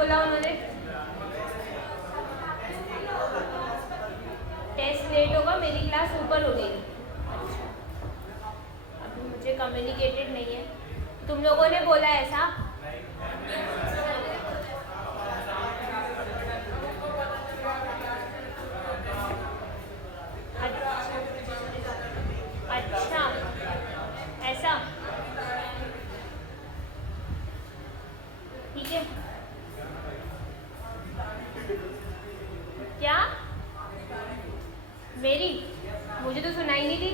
बोला उन्होंने? Test late होगा, मेरी क्लास ऊपर हो गई। अभी मुझे कम्युनिकेटेड नहीं है, तुम लोगों ने बोला ऐसा? अच्छा, ऐसा, ठीक है। क्या? मेरी? मुझे तो सुनाई नहीं दी,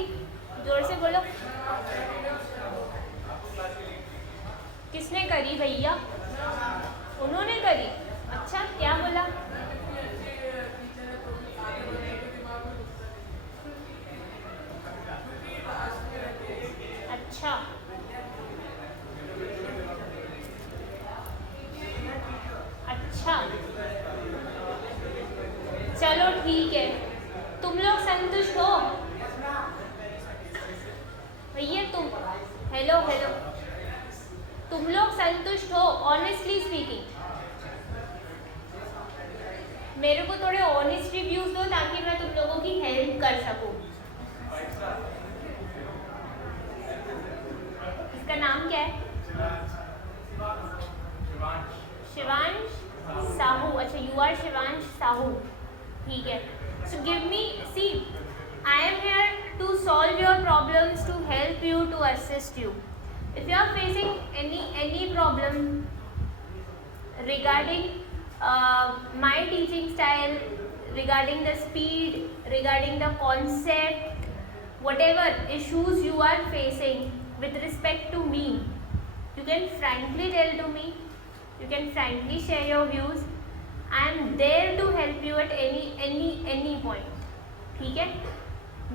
जोर से बोलो। किसने करी भैया? उन्होंने करी? अच्छा, क्या बोला? अच्छा, अच्छा, चलो ठीक है। तुम लोग संतुष्ट हो भैया? तुम, हेलो हेलो, तुम लोग संतुष्ट हो? ऑनेस्टली स्पीकिंग, मेरे को थोड़े ऑनेस्ट रिव्यूज दो ताकि मैं तुम लोगों की हेल्प कर सकूं। इसका नाम क्या है? शिवांश साहू। अच्छा, यू आर शिवांश साहू, ठीक है। So give me, see, I am here to solve your problems, to help you, to assist you. If you are facing any problem regarding my teaching style, regarding the speed, regarding the concept, whatever issues you are facing with respect to me, you can frankly tell to me, you can frankly share your views. I am there to help you at any point, ठीक है।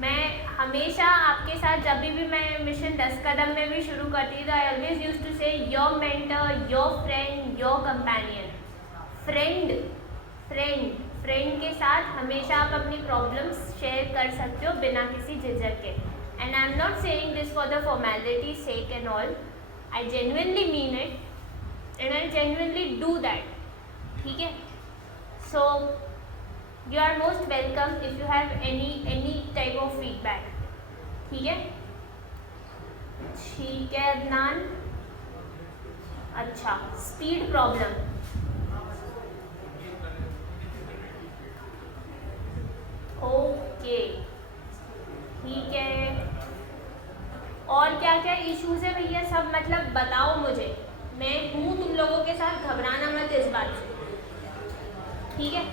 मैं हमेशा आपके साथ, जब भी मैं mission 10 कदम में भी शुरू करती थी, आई ऑलवेज यूज टू से your mentor, your friend, your companion. Friend friend friend के साथ हमेशा आप अपनी प्रॉब्लम्स शेयर कर सकते हो बिना किसी झिझक के। And I am not saying this for the formality sake and all, I genuinely mean it and I genuinely do that, ठीक है। सो you are most welcome if you have any type of feedback, ठीक है। ठीक है अदनान, अच्छा, speed problem, okay, ठीक है। और क्या क्या इश्यूज है भैया, सब मतलब बताओ मुझे, मैं हूँ तुम लोगों के साथ, घबराना मत इस बात से, ठीक है।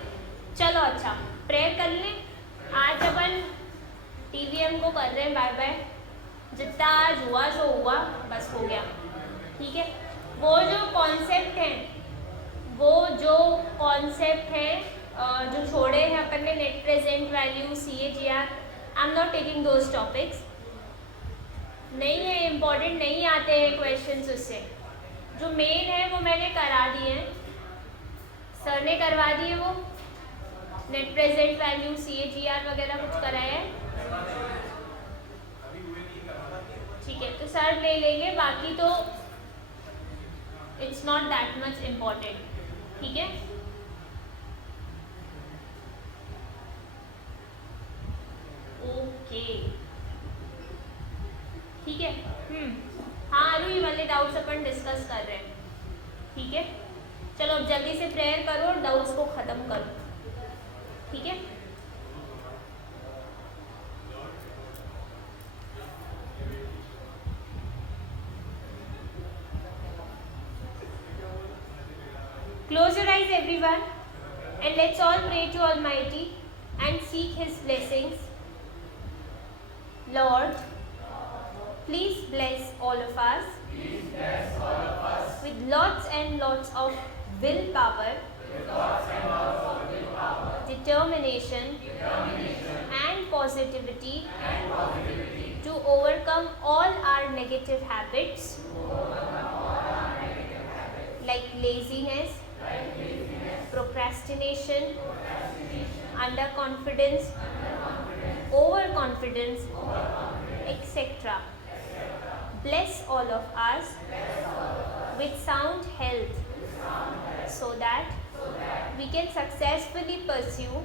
चलो अच्छा, प्रेयर कर लें। आज अपन TVM को कर रहे हैं बाय बाय, जितना आज हुआ जो हुआ, बस हो गया, ठीक है। वो जो कॉन्सेप्ट हैं, जो छोड़े हैं अपन ने, net present value, CAGR, I am not taking those topics, नहीं है इम्पोर्टेंट, नहीं आते हैं क्वेश्चंस उससे। जो मेन है वो मैंने करा दिए हैं, सर ने करवा दिए, वो नेट प्रेजेंट वैल्यू, CAGR वगैरह कुछ कराया है, ठीक है। तो सर ले लेंगे, बाकी तो it's not that much important, ठीक है। ओके, ठीक है। हाँ अरु, ये वाले डाउट्स अपन डिस्कस कर रहे हैं, ठीक है। चलो अब जल्दी से प्रेयर करो और डाउट्स को ख़त्म करो, ठीक है। Close your eyes everyone and let's all pray to Almighty and seek His blessings. Lord, please bless all of us with lots and lots of willpower, determination and positivity to overcome all our negative habits like laziness, procrastination, underconfidence, overconfidence, etc. Bless all of us with sound health, so that we can successfully pursue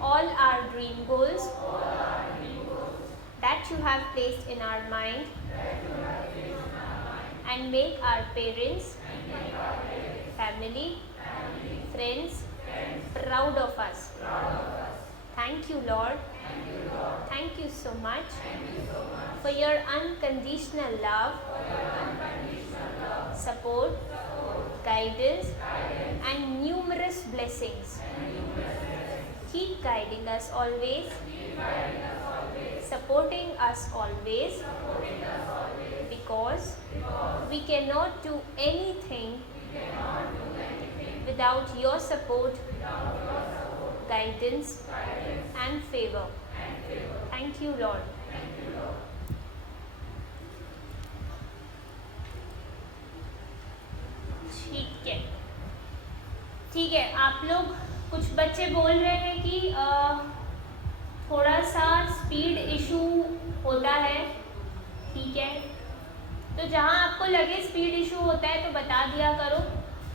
all our dream goals that you have placed in our mind and make our parents, family, friends proud of us. Thank you, Lord. Thank you so much for your unconditional love, support, guidance, and numerous blessings. Keep guiding us always, supporting us always, because we cannot do anything without your support, guidance, and favor. Thank you, Lord. ठीक है, आप लोग कुछ बच्चे बोल रहे हैं कि थोड़ा सा स्पीड इशू होता है, ठीक है, तो जहाँ आपको लगे स्पीड इशू होता है तो बता दिया करो।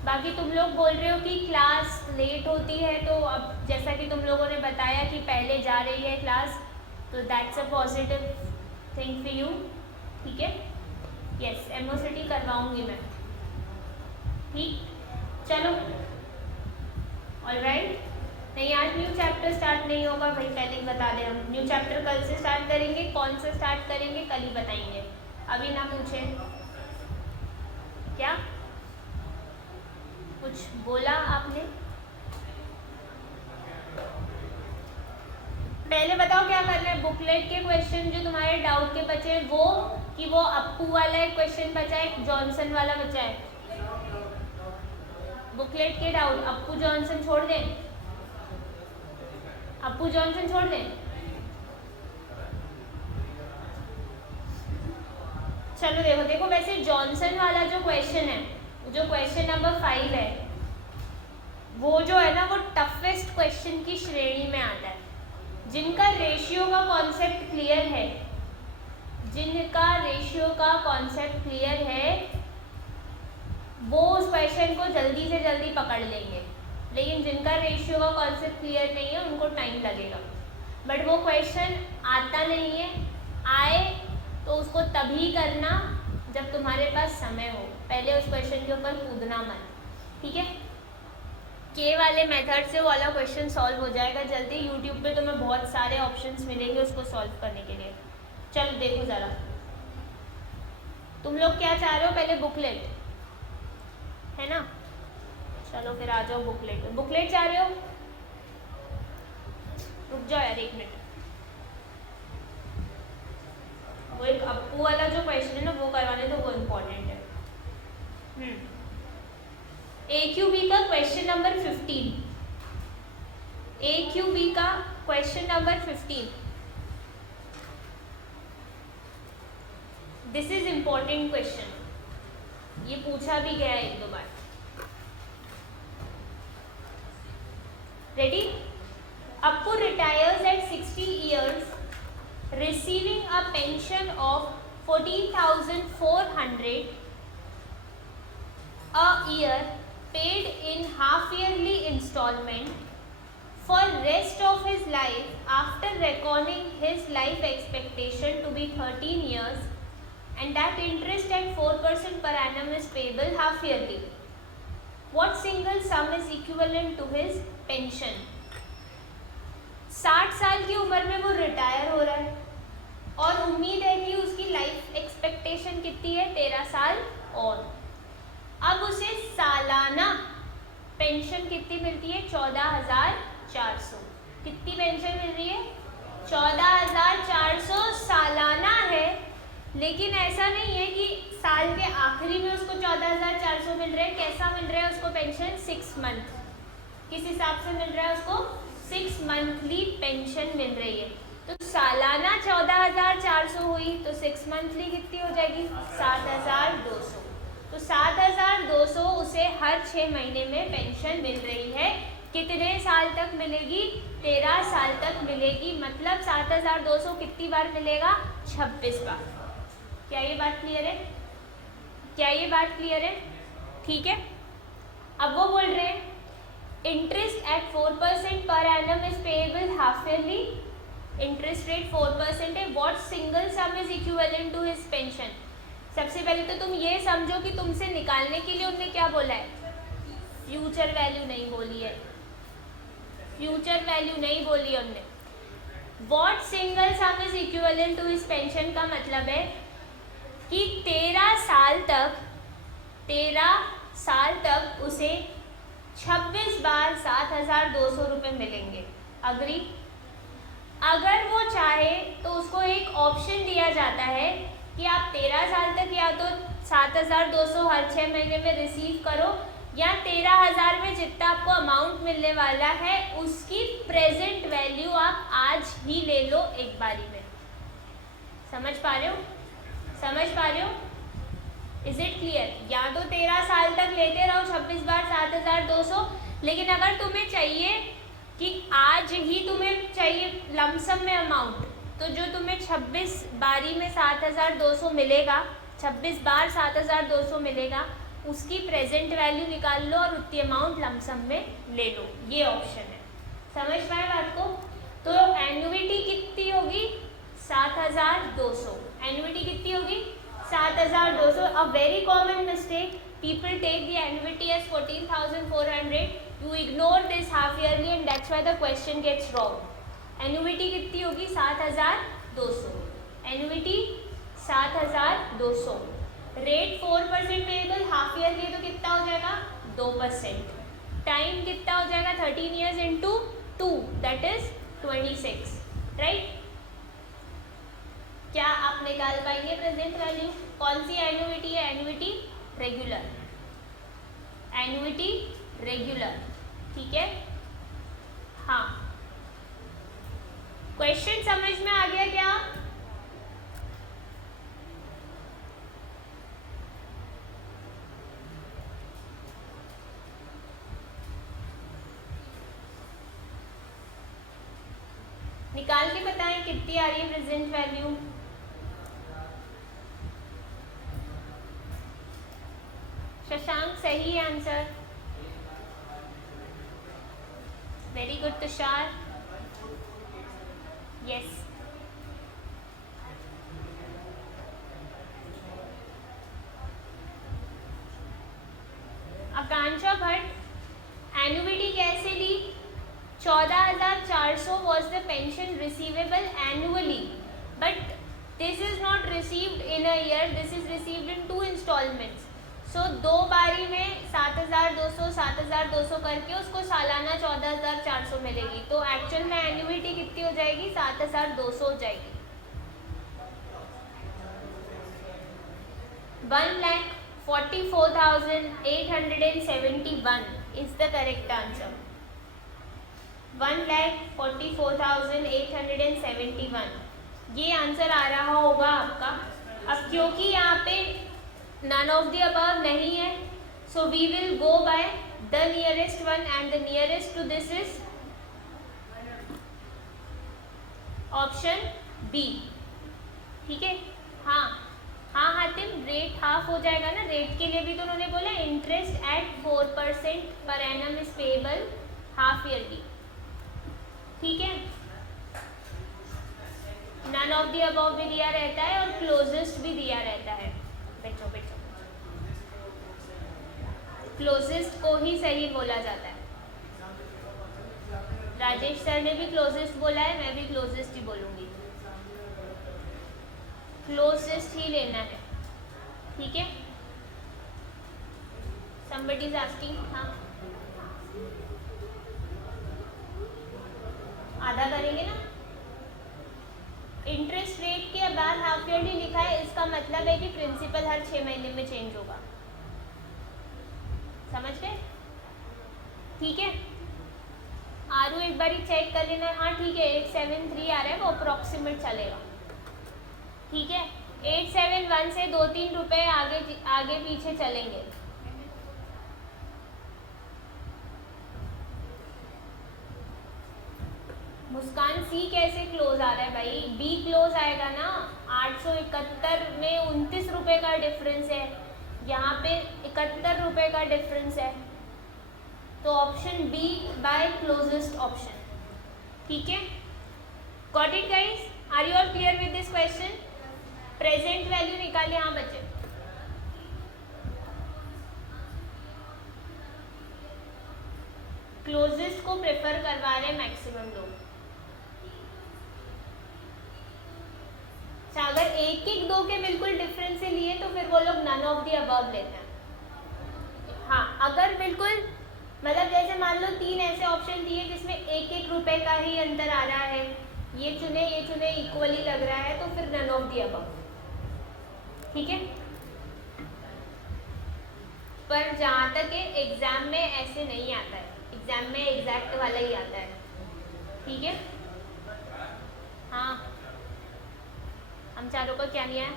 बाकी तुम लोग बोल रहे हो कि क्लास लेट होती है, तो अब जैसा कि तुम लोगों ने बताया कि पहले जा रही है क्लास, तो that's a positive thing for you, ठीक है। यस, एमओसीटी करवाऊंगी मैं, ठीक, चलो, ऑलराइट। नहीं, आज न्यू चैप्टर स्टार्ट नहीं होगा भाई, पहले ही बता दें, हम न्यू चैप्टर कल से स्टार्ट करेंगे। कौन सा स्टार्ट करेंगे कल ही बताएंगे, अभी ना पूछे। क्या कुछ बोला आपने? पहले बताओ क्या करना है। बुकलेट के क्वेश्चन जो तुम्हारे डाउट के बचे हैं वो, कि वो अप्पू वाला एक क्वेश्चन बचा है, एक जॉनसन वाला बचा है। बुकलेट के डाउट अप्पू जॉनसन छोड़ दें, अप्पू जॉनसन छोड़ दें। चलो देखो देखो, वैसे जॉनसन वाला जो क्वेश्चन है, जो क्वेश्चन नंबर 5 है, वो जो है ना, वो टफेस्ट क्वेश्चन की श्रेणी में आता है। जिनका रेशियो का कॉन्सेप्ट क्लियर है, जिनका रेशियो का कॉन्सेप्ट क्लियर है, वो उस क्वेश्चन को जल्दी से जल्दी पकड़ लेंगे। लेकिन जिनका रेशियो का कॉन्सेप्ट क्लियर नहीं है, उनको टाइम लगेगा। बट वो क्वेश्चन आता नहीं है, आए तो उसको तभी करना जब तुम्हारे पास समय हो, पहले उस क्वेश्चन के ऊपर कूदना मत, ठीक है। के वाले मेथड से वाला क्वेश्चन सॉल्व हो जाएगा जल्दी। यूट्यूब पे तुम्हें बहुत सारे ऑप्शंस मिलेंगे उसको सॉल्व करने के लिए। चलो देखो ज़रा, तुम लोग क्या चाह रहे हो? पहले बुकलेट है ना, चलो फिर आ जाओ बुकलेट। बुकलेट चाह रहे हो? रुक जाओ यार एक मिनट, वो एक अप्पू वाला जो क्वेश्चन है ना, वो करवाने तो वो इम्पोर्टेंट है। AQB का क्वेश्चन नंबर 15, AQB का question number 15, this is important question, ये पूछा भी गया है एक दो बार। Ready? Appu retires at 60 years, receiving a pension of 14,400 a year, paid in half-yearly installment for rest of his life, after reckoning his life expectation to be 13 years, and that interest at 4% per annum is payable half-yearly. What single sum is equivalent to his pension? 60 साल की उम्र में वो retire हो रहा है और उम्मीद है कि उसकी लाइफ एक्सपेक्टेशन कितनी है? 13 साल और। अब उसे सालाना पेंशन कितनी मिलती है? 14,400। कितनी पेंशन मिल रही है? 14,400 सालाना है। लेकिन ऐसा नहीं है कि साल के आखिरी में उसको 14,400 मिल रहा है। कैसा मिल रहा है उसको पेंशन? 6 मंथ। किस हिसाब से मिल रहा है उसको? 6 मंथली पेंशन मिल रही है। तो सालाना 14,400 हुई तो 6 मंथली कितनी हो जाएगी? 7,200। तो 7,200 उसे हर 6 महीने में पेंशन मिल रही है। कितने साल तक मिलेगी? 13 साल तक मिलेगी। मतलब 7,200 कितनी बार मिलेगा? 26 बार। क्या ये बात क्लियर है? क्या ये बात क्लियर है? ठीक है, अब वो बोल रहे हैं interest at 4% per annum is payable half yearly, interest rate 4% है, what single sum is equivalent to his pension. सबसे पहले तो तुम ये समझो कि तुमसे निकालने के लिए उनने क्या बोला है, फ्यूचर वैल्यू नहीं बोली है, फ्यूचर वैल्यू नहीं बोली है उनने। What single sum is equivalent to his pension का मतलब है कि 13 साल तक उसे 26 बार 7,200 रुपये मिलेंगे। अग्री? अगर वो चाहे तो उसको एक ऑप्शन दिया जाता है कि आप 13 साल तक या तो 7,200 हर 6 महीने में रिसीव करो, या 13,000 में जितना आपको अमाउंट मिलने वाला है उसकी प्रेजेंट वैल्यू आप आज ही ले लो एक बारी में। समझ पा रहे हो? समझ पा रहे हो? Is it clear? या तो 13 साल तक लेते रहो 26 बार 7,200, लेकिन अगर तुम्हें चाहिए कि आज ही तुम्हें चाहिए लमसम में अमाउंट, तो जो तुम्हें 26 बारी में 7,200 मिलेगा, 26 बार 7,200 मिलेगा, उसकी प्रेजेंट वैल्यू निकाल लो और उतनी अमाउंट लमसम में ले लो। ये ऑप्शन है। समझ पाए बात को? तो एन्युइटी कितनी होगी? 7,200। एन्युइटी कितनी होगी? 7,200। A very common mistake, people take the annuity as 14,400, you ignore this half yearly and that's why the question gets wrong. Annuity कितनी होगी? 7,200। Annuity 7,200। Rate 4% payable, half year लिए तो कितना हो जाएगा? 2%। टाइम कितना हो जाएगा? 13 years into 2 that is 26, right? क्या आप निकाल पाएंगे प्रेजेंट वैल्यू? कौन सी एन्युइटी है? एन्युइटी रेगुलर, एन्युइटी रेगुलर, ठीक है? हाँ, क्वेश्चन समझ में आ गया क्या? निकाल के बताएं कितनी आ रही है प्रेजेंट वैल्यू। शशांक सही है answer. Very good Tushar. Yes. Akanksha Bhatt, annuity कैसे ली? 14,400 was the pension receivable annually, but this is not received in a year, this is received in 2 installments. So 2 बारी में 7,200 करके उसको सालाना 14,400 मिलेगी, तो एक्चुअल में एन्युइटी कितनी हो जाएगी? 7,200 हो जाएगी। 1,44,871 is the correct answer. 1,44,871 ये आंसर आ रहा होगा आपका। अब क्योंकि यहाँ पे नन ऑफ द अबव नहीं है, so we will go by the nearest one, and the nearest to this is option B. ठीक है? हाँ हाँ हातिम, रेट हाफ हो जाएगा ना। रेट के लिए भी तो उन्होंने बोला interest at 4% per annum is payable half yearly. ठीक है? नन ऑफ द अबव भी दिया रहता है और क्लोजेस्ट भी दिया रहता है। बैठो बैठो, क्लोजेस्ट को ही सही बोला जाता है। राजेश सर ने भी क्लोजेस्ट बोला है, मैं भी क्लोजेस्ट ही बोलूंगी। क्लोजेस्ट ही लेना है। ठीक है? somebody is asking। हाँ, आधा करेंगे ना। इंटरेस्ट रेट के बाद हाफ ईयरली लिखा है, इसका मतलब है कि प्रिंसिपल हर 6 महीने में चेंज होगा। समझ गए? ठीक है? आरू एक बार चेक कर लेना। हाँ ठीक है, 873 आ रहा है, वो अप्रोक्सीमेट चलेगा। ठीक है? 871 से 2-3 रुपए आगे पीछे चलेंगे। मुस्कान सी कैसे क्लोज आ रहा है भाई? बी क्लोज आएगा ना। 871 में 29 रुपए का डिफरेंस है, यहाँ पे 71 रुपये का डिफरेंस है, तो option B by closest option. ठीक है, got it guys? Are you all clear with this question? Present value निकालिए। हाँ बच्चे, क्लोजेस्ट को प्रेफर करवा रहे हैं मैक्सिमम लोग। अगर एक एक दो के बिल्कुल डिफरेंस से लिए तो फिर वो लोग नन ऑफ दी अबव लेते हैं। हाँ, अगर बिल्कुल मतलब जैसे मान लो 3 ऐसे ऑप्शन दिए जिसमें 1-1 रुपए का ही अंतर आ रहा है, ये चुने इक्वली लग रहा है, तो फिर नन ऑफ दी अबव। ठीक है, पर जहाँ तक एग्जाम में ऐसे नहीं आता है, एग्जाम में एग्जैक्ट वाला ही आता है। ठीक है, हाँ, हम चारों को क्या नहीं आया?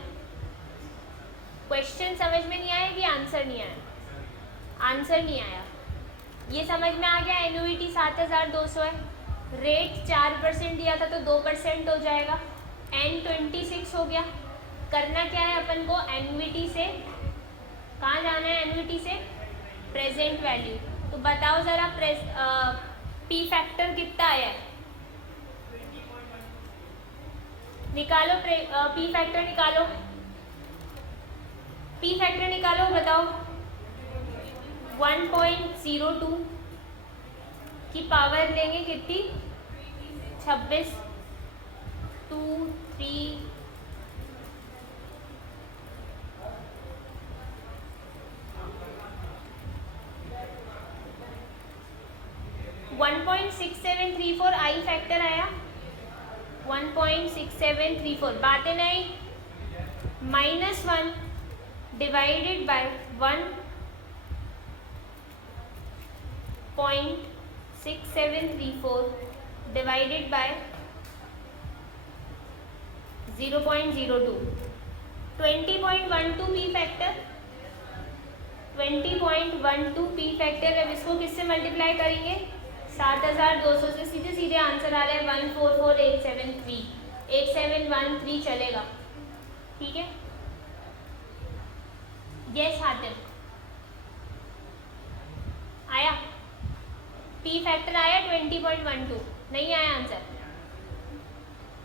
क्वेश्चन समझ में नहीं आया कि आंसर नहीं आया? आंसर नहीं आया। ये समझ में आ गया, एन्युइटी 7200 है, रेट 4% दिया था तो 2% हो जाएगा, N26 हो गया। करना क्या है अपन को? एन्युइटी से कहाँ जाना है? एन्युइटी से प्रेजेंट वैल्यू। तो बताओ ज़रा पी फैक्टर कितना आया है? निकालो, पी फैक्टर निकालो, पी फैक्टर निकालो, बताओ। 1.02 की पावर लेंगे कितनी? 26, 2, 3, 1.6734 आई फैक्टर आया, 1.6734। बातें नहीं, -1 divided by 1.6734 divided by 0.02, 20.12 P factor, 20.12 P factor. अब इसको किससे मल्टीप्लाई करेंगे? 7200 से। सीधे सीधे आंसर आ रहा है 144873, 8713 चलेगा। ठीक है, यस हातिम, आया? पी फैक्टर आया 20.12, नहीं आया आंसर?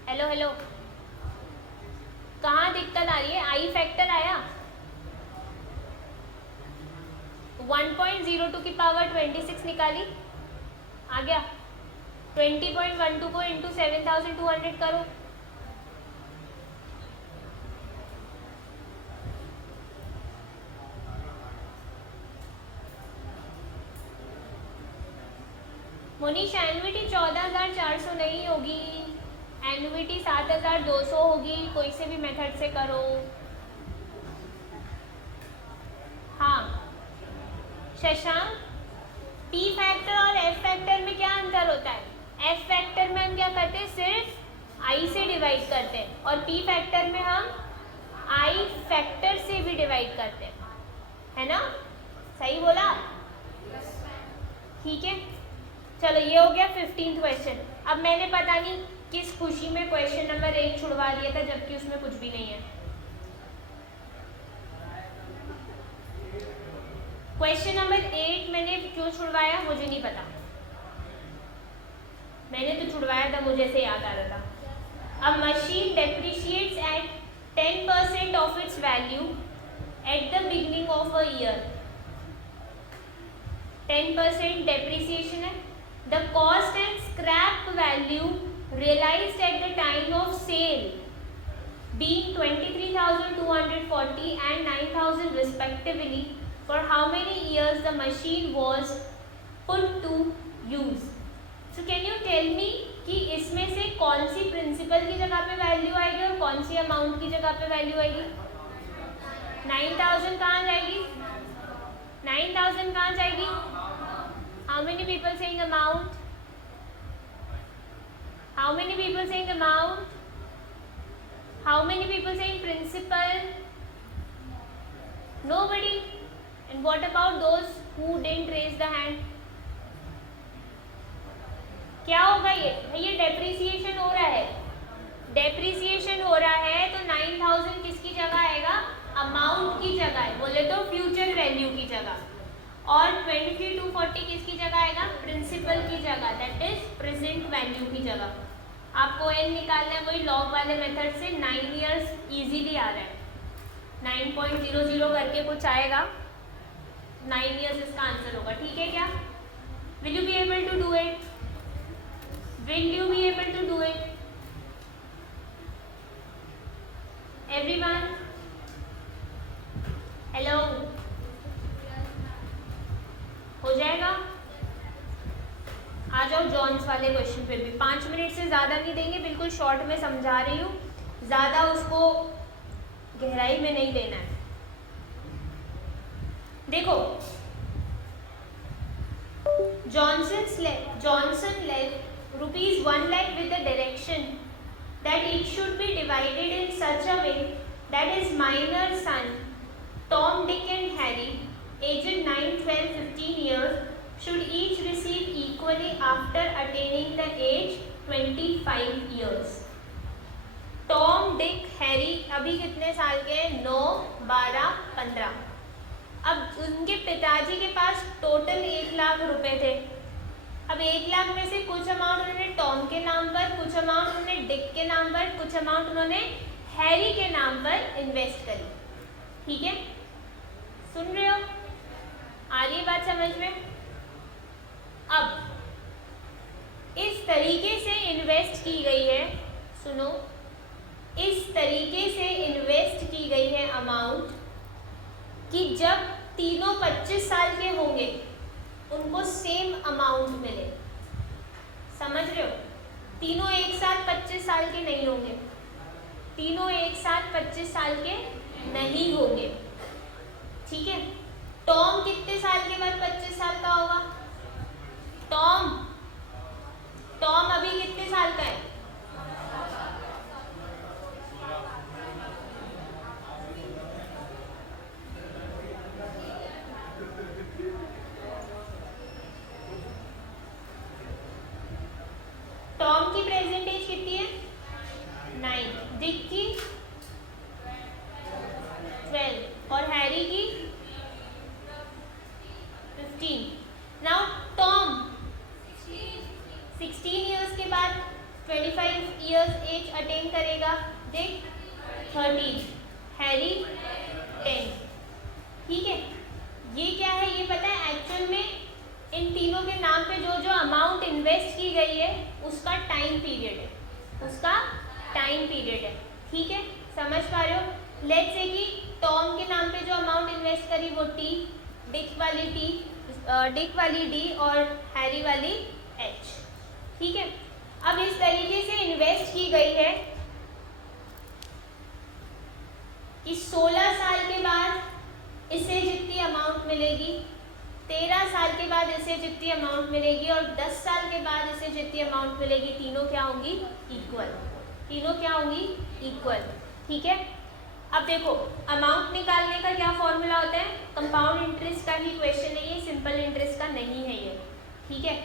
हेलो हेलो, कहाँ दिक्कत आ रही है? आई फैक्टर आया, 1.02 की पावर 26 निकाली, आ गया। 20.12 को इंटू 7200 करो, मोनीश एनुइटी 14,400 नहीं होगी, एनुइटी 7,200 होगी, कोई से भी मेथड से करो। हाँ शशांक, पी फैक्टर और एफ फैक्टर में क्या अंतर होता है? एफ फैक्टर में हम क्या करते हैं? सिर्फ आई से डिवाइड करते हैं, और पी फैक्टर में हम आई फैक्टर से भी डिवाइड करते हैं, है ना? सही बोला? ठीक है, चलो ये हो गया 15th क्वेश्चन। अब मैंने पता नहीं किस खुशी में क्वेश्चन नंबर 1 छुड़वा दिया था, जबकि उसमें कुछ भी नहीं है। क्वेश्चन नंबर 8 मैंने क्यों छुड़वाया मुझे नहीं पता, मैंने तो छुड़वाया था, मुझे से याद आ रहा था। A machine depreciates at 10% of its value at the beginning of a year. 10% depreciation है। The cost and scrap value realized at the time of sale being 23,240 and 9,000 respectively, for how many years the machine was put to use? So can you tell me कि इसमें से कौन सी principal की जगह पे value आएगी और कौन सी अमाउंट की जगह पे वैल्यू आएगी? 9,000 कहाँ जाएगी? 9,000 कहाँ जाएगी? How many people saying amount? How many people saying amount? How many people saying principal? Nobody. And what about those who didn't raise the hand? क्या होगा ये? ये डेप्रिसिएशन हो रहा है, डेप्रिसिएशन हो रहा है, तो 9,000 किसकी जगह आएगा? अमाउंट की जगह, बोले तो फ्यूचर वैल्यू की जगह, और 23,240 किसकी जगह आएगा, प्रिंसिपल की जगह, दैट इज प्रेजेंट वैल्यू की जगह। आपको एन निकालना है, वही लॉग वाले मेथड से 9 ईयर्स इजीली आ रहा है, 9.00 करके कुछ आएगा, 9 ईयर्स इसका आंसर होगा। ठीक है क्या? Will you be able to do it? Will you be able to do it everyone? Hello, हो जाएगा? आ जाओ जॉन्स वाले क्वेश्चन पे भी। 5 मिनट से ज़्यादा नहीं देंगे, बिल्कुल शॉर्ट में समझा रही हूँ, ज़्यादा उसको गहराई में नहीं लेना है। देखो, Johnson left ₹1 lakh with the direction that it should be divided in such a way that his minor son Tom, Dick and Harry, aged 9, 12, 15 years, should each receive equally after attaining the age 25 years. Tom, Dick, Harry अभी कितने साल के हैं? 9, 12, 15। अब उनके पिताजी के पास total 1 lakh रुपए थे। अब 1 लाख में से कुछ अमाउंट उन्होंने टॉम के नाम पर, कुछ अमाउंट उन्होंने डिक के नाम पर, कुछ अमाउंट उन्होंने हैरी के नाम पर इन्वेस्ट करी। ठीक है, सुन रहे हो? आ रही बात समझ में? अब इस तरीके से इन्वेस्ट की गई है, सुनो, इस तरीके से इन्वेस्ट की गई है अमाउंट कि जब तीनों 25 साल के होंगे उनको सेम अमाउंट मिले। समझ रहे हो? तीनों एक साथ 25 साल के नहीं होंगे, तीनों एक साथ 25 साल के नहीं होंगे। ठीक है, टॉम कितने साल के बाद 25 साल का होगा? टॉम अभी कितने साल का है? टॉम की प्रेजेंट एज कितनी है? 9। डिक की 12 और हैरी की 15। नाउ टॉम 16 ईयर्स के बाद 25 ईयर्स एज अटेन करेगा, डिक 13, हैरी 10। ठीक है, ये क्या है ये पता है? एक्चुअल में इन तीनों के नाम पे जो जो अमाउंट इन्वेस्ट की गई है उसका टाइम पीरियड है, उसका टाइम पीरियड है। ठीक है, समझ पा रहे हो? लेट्स से कि टॉम के नाम पे जो अमाउंट इन्वेस्ट करी वो टी, डिक वाली डी और हैरी वाली एच। ठीक है, अब इस तरीके से इन्वेस्ट की गई है कि 16 साल के बाद इसे जितनी अमाउंट मिलेगी, 13 साल के बाद इसे जितनी अमाउंट मिलेगी और 10 साल के बाद इसे जितनी अमाउंट मिलेगी, तीनों क्या होंगी? इक्वल। तीनों क्या होंगी? इक्वल। ठीक है, अब देखो अमाउंट निकालने का क्या फॉर्मूला होता है? कंपाउंड इंटरेस्ट का ही क्वेश्चन है ये, सिंपल इंटरेस्ट का नहीं है ये। ठीक है,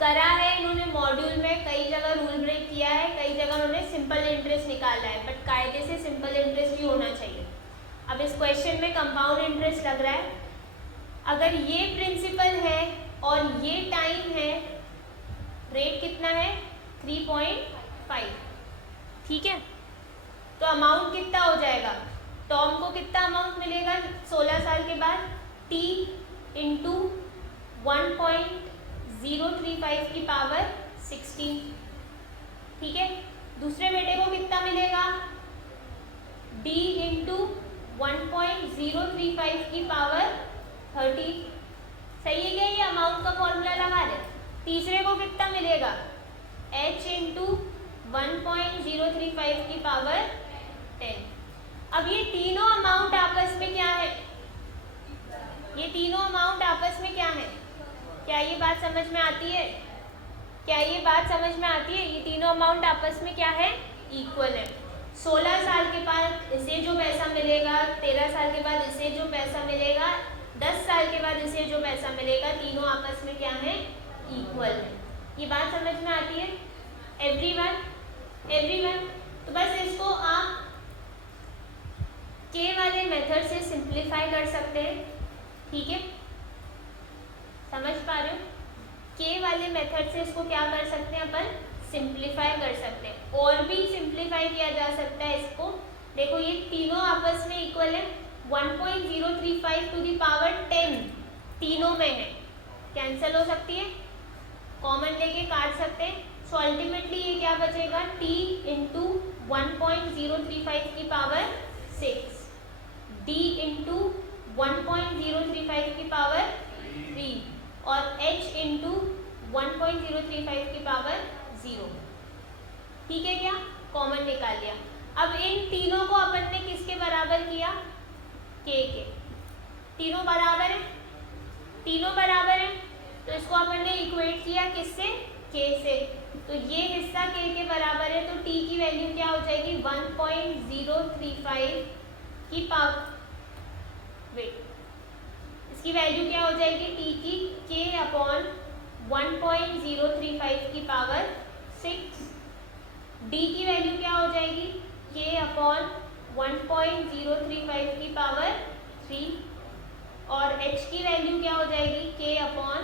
करा है इन्होंने मॉड्यूल में, कई जगह रूल ब्रेक किया है, कई जगह उन्होंने सिंपल इंटरेस्ट निकाला है, बट कायदे से सिंपल इंटरेस्ट ही होना चाहिए। अब इस क्वेश्चन में कंपाउंड इंटरेस्ट लग रहा है, अगर ये प्रिंसिपल है और ये टाइम है, रेट कितना है? 3.5। ठीक है, तो अमाउंट कितना हो जाएगा? टॉम को कितना अमाउंट मिलेगा 16 साल के बाद? t इंटू 1.035 की पावर 16। ठीक है, दूसरे बेटे को कितना मिलेगा? d इंटू 1.035 की पावर 30। सही है क्या? ये अमाउंट का फॉर्मूला लगा दे। तीसरे को कितना मिलेगा? h इंटू 1.035 की पावर 10। अब ये तीनों अमाउंट आपस में क्या है? ये तीनों अमाउंट आपस में क्या है? क्या ये बात समझ में आती है? क्या ये बात समझ में आती है? ये तीनों अमाउंट आपस में क्या है? इक्वल है। 16 साल के बाद इसे जो पैसा मिलेगा, 13 साल के बाद इसे जो पैसा मिलेगा, 10 साल के बाद इसे जो पैसा मिलेगा, तीनों आपस में क्या है? इक्वल है। ये बात समझ में आती है एवरीवन? तो बस इसको आप के वाले मेथड से सिंप्लीफाई कर सकते हैं, ठीक है, समझ पा रहे हो? के वाले मेथड से इसको क्या कर सकते हैं अपन, सिंप्लीफाई कर सकते हैं। और भी सिंप्लीफाई किया जा सकता है इसको, देखो ये तीनों आपस में इक्वल है, 1.035 टू दी पावर 10 तीनों में है, कैंसिल हो सकती है, कॉमन लेके काट सकते हैं। सो अल्टीमेटली ये क्या बचेगा, t इंटू 1.035 की पावर 6, d इंटू 1.035 की पावर 3 और h इंटू 1.035 की पावर 0, ठीक है क्या, कॉमन निकाल लिया। अब इन तीनों को अपन ने किसके बराबर किया, k के, तीनों बराबर है, तीनों बराबर है, तो इसको अपन ने इक्वेट किया किससे, k से, तो ये हिस्सा k के बराबर है, तो t की वैल्यू क्या हो जाएगी, 1.035 की पावर, वेट, इसकी वैल्यू क्या हो जाएगी t की, k अपॉन 1.035 की पावर 6, d की वैल्यू क्या हो जाएगी, k अपॉन 1.035 की पावर 3 और h की वैल्यू क्या हो जाएगी, k अपॉन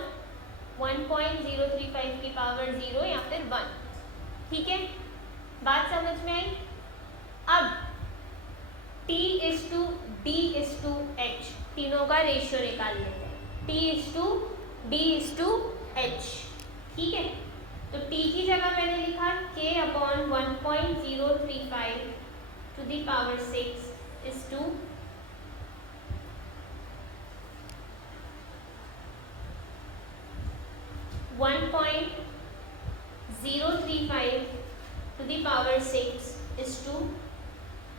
1.035 की पावर 0 या फिर 1, ठीक है, बात समझ में आई। अब t is to d is to h, तीनों का रेशियो निकाल लेते हैं, t is to d is to h, ठीक है, तो t की जगह मैंने लिखा k upon 1.035 to the power 6 is to 1.035 to the power 6 is to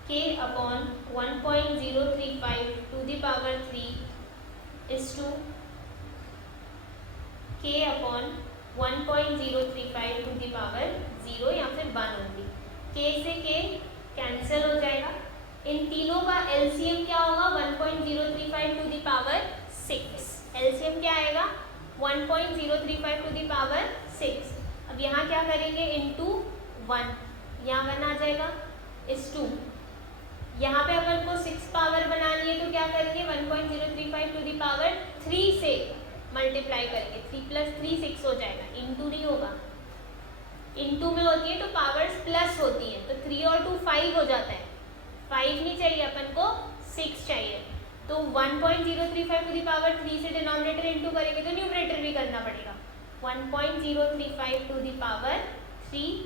k upon 1.035 to the power 3 is to k upon 1.035 to the power 0 या फिर 1 होगी, k से k कैंसिल हो जाएगा, इन तीनों का एलसीएम क्या होगा, 1.035 टू दी पावर 6, एलसीएम क्या आएगा, 1.035 टू दी पावर 6। अब यहाँ क्या करेंगे, इंटू 1, यहाँ 1 आ जाएगा, इस 2, यहाँ पे अपन को 6 पावर बनानी है, तो क्या करेंगे, 1.035 टू दी पावर 3 से मल्टीप्लाई करके, 3 प्लस 3 6 हो जाएगा, इंटू नहीं होगा, इंटू में होती है तो पावर्स प्लस होती है, तो 3 और 2 5 हो जाता है, 5 नहीं चाहिए अपन को, 6 चाहिए, तो 1.035 टू दी पावर 3 से डिनोमिनेटर इंटू करेंगे तो न्यूमरेटर भी करना पड़ेगा, 1.035 टू दी पावर 3,